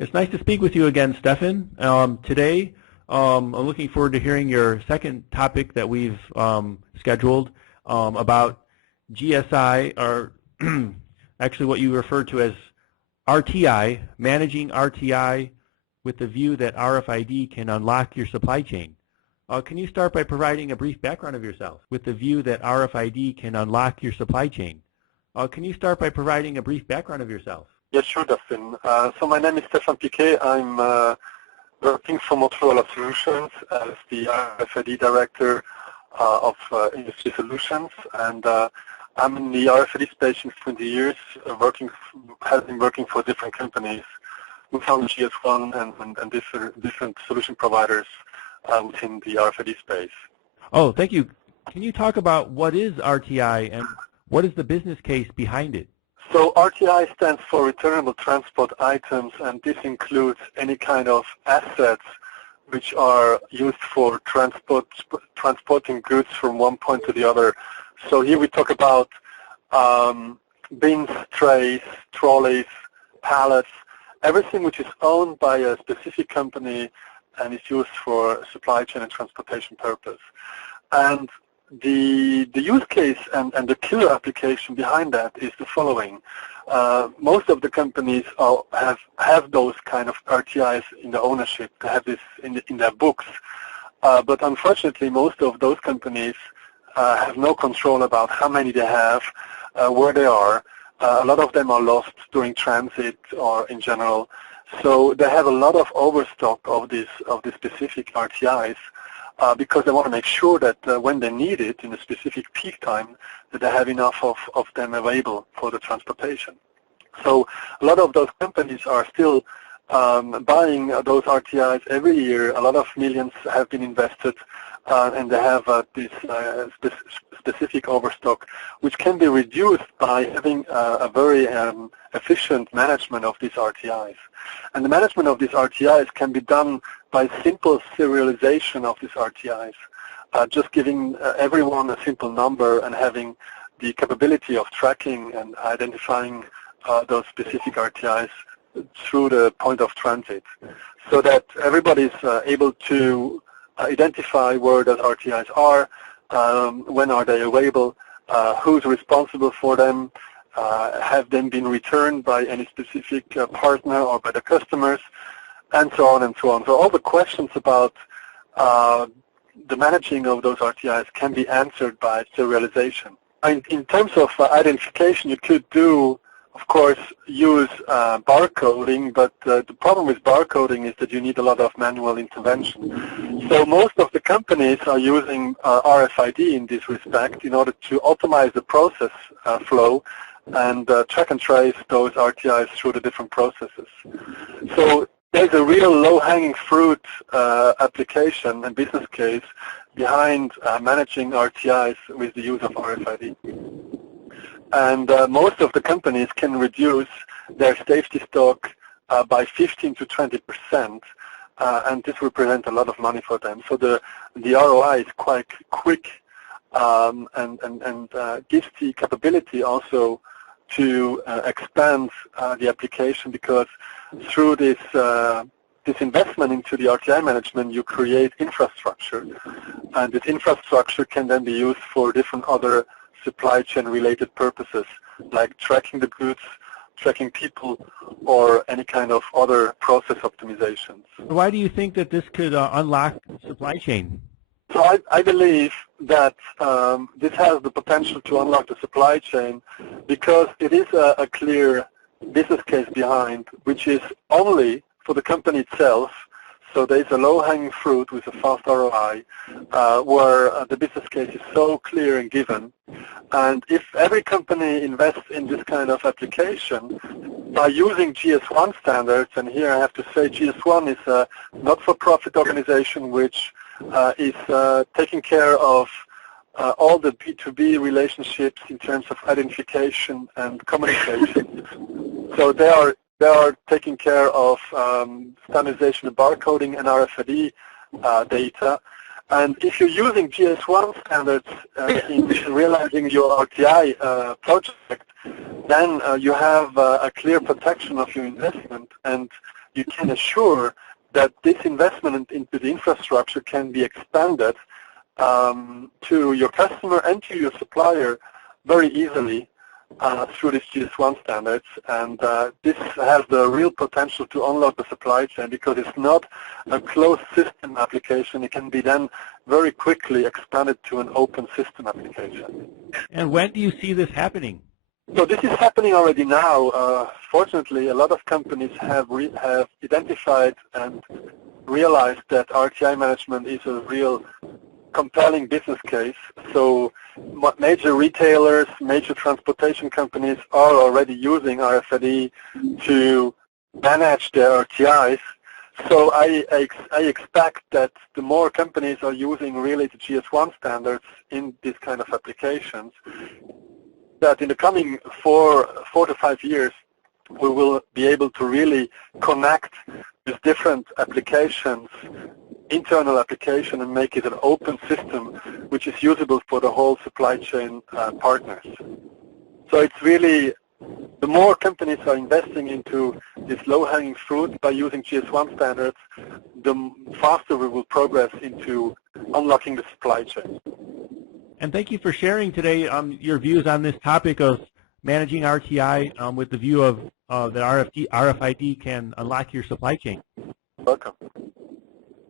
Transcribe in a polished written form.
It's nice to speak with you again, Stephane. Today, I'm looking forward to hearing your second topic that we've scheduled about GSI, or actually what you refer to as RTI, managing RTI with the view that RFID can unlock your supply chain. Can you start by providing a brief background of yourself with the view that RFID can unlock your supply chain? Can you start by providing a brief background of yourself? Yes, sure, Dustin. So my name is Stephane Pique. I'm working for Motorola Solutions as the RFID director of Industry Solutions, and I'm in the RFID space for 20 years, have been working for different companies. We found GS1 and different solution providers within the RFID space. Oh, thank you. Can you talk about what is RTI and what is the business case behind it? So RTI stands for Returnable Transport Items, and this includes any kind of assets which are used for transporting goods from one point to the other. So here we talk about bins, trays, trolleys, pallets, everything which is owned by a specific company and is used for supply chain and transportation purpose. And the use case and the killer application behind that is the following. Most of the companies have those kind of RTIs in the ownership. They have this in their books. But unfortunately, most of those companies have no control about how many they have, where they are. A lot of them are lost during transit or in general. So they have a lot of overstock of these specific RTIs. Because they want to make sure that when they need it in a specific peak time, that they have enough of them available for the transportation. So a lot of those companies are still buying those RTIs every year. A lot of millions have been invested, and they have this specific overstock, which can be reduced by having a very efficient management of these RTIs. And the management of these RTIs can be done by simple serialization of these RTIs, just giving everyone a simple number and having the capability of tracking and identifying those specific RTIs through the point of transit, so that everybody is able to identify where those RTIs are, when are they available, who's responsible for them, have them been returned by any specific partner or by the customers, and so on and so on. So all the questions about the managing of those RTIs can be answered by serialization. In terms of identification, you could do, of course, use barcoding, but the problem with barcoding is that you need a lot of manual intervention. So most of the companies are using RFID in this respect in order to optimize the process flow and track and trace those RTIs through the different processes. So there's a real low-hanging fruit application and business case behind managing RTIs with the use of RFID. And most of the companies can reduce their safety stock by 15 to 20%, and this represents a lot of money for them. So the ROI is quite quick and gives the capability also to expand the application, because through this investment into the RTI management, you create infrastructure, and this infrastructure can then be used for different other supply chain related purposes, like tracking the goods, tracking people, or any kind of other process optimizations. Why do you think that this could unlock supply chain? So I believe that this has the potential to unlock the supply chain because it is a clear business case behind, which is only for the company itself. So there is a low-hanging fruit with a fast ROI where the business case is so clear and given. And if every company invests in this kind of application by using GS1 standards, and here I have to say GS1 is a not-for-profit organization which is taking care of all the B2B relationships in terms of identification and communication. So they are taking care of standardization of barcoding and RFID data. And if you're using GS1 standards in realizing your RTI project, then you have a clear protection of your investment, and you can assure that this investment into the infrastructure can be expanded to your customer and to your supplier very easily through these GS1 standards, and this has the real potential to unlock the supply chain because it's not a closed system application. It can be then very quickly expanded to an open system application. And when do you see this happening? So this is happening already now. Fortunately, a lot of companies have identified and realized that RTI management is a real compelling business case. So major retailers, major transportation companies are already using RFID to manage their RTIs. So I expect that the more companies are using really the GS1 standards in these kind of applications, that in the coming 4 to 5 years, we will be able to really connect these different applications, internal application, and make it an open system which is usable for the whole supply chain partners. So it's really, the more companies are investing into this low-hanging fruit by using GS1 standards, the faster we will progress into unlocking the supply chain. And thank you for sharing today your views on this topic of managing RTI with the view of that RFID can unlock your supply chain. Welcome.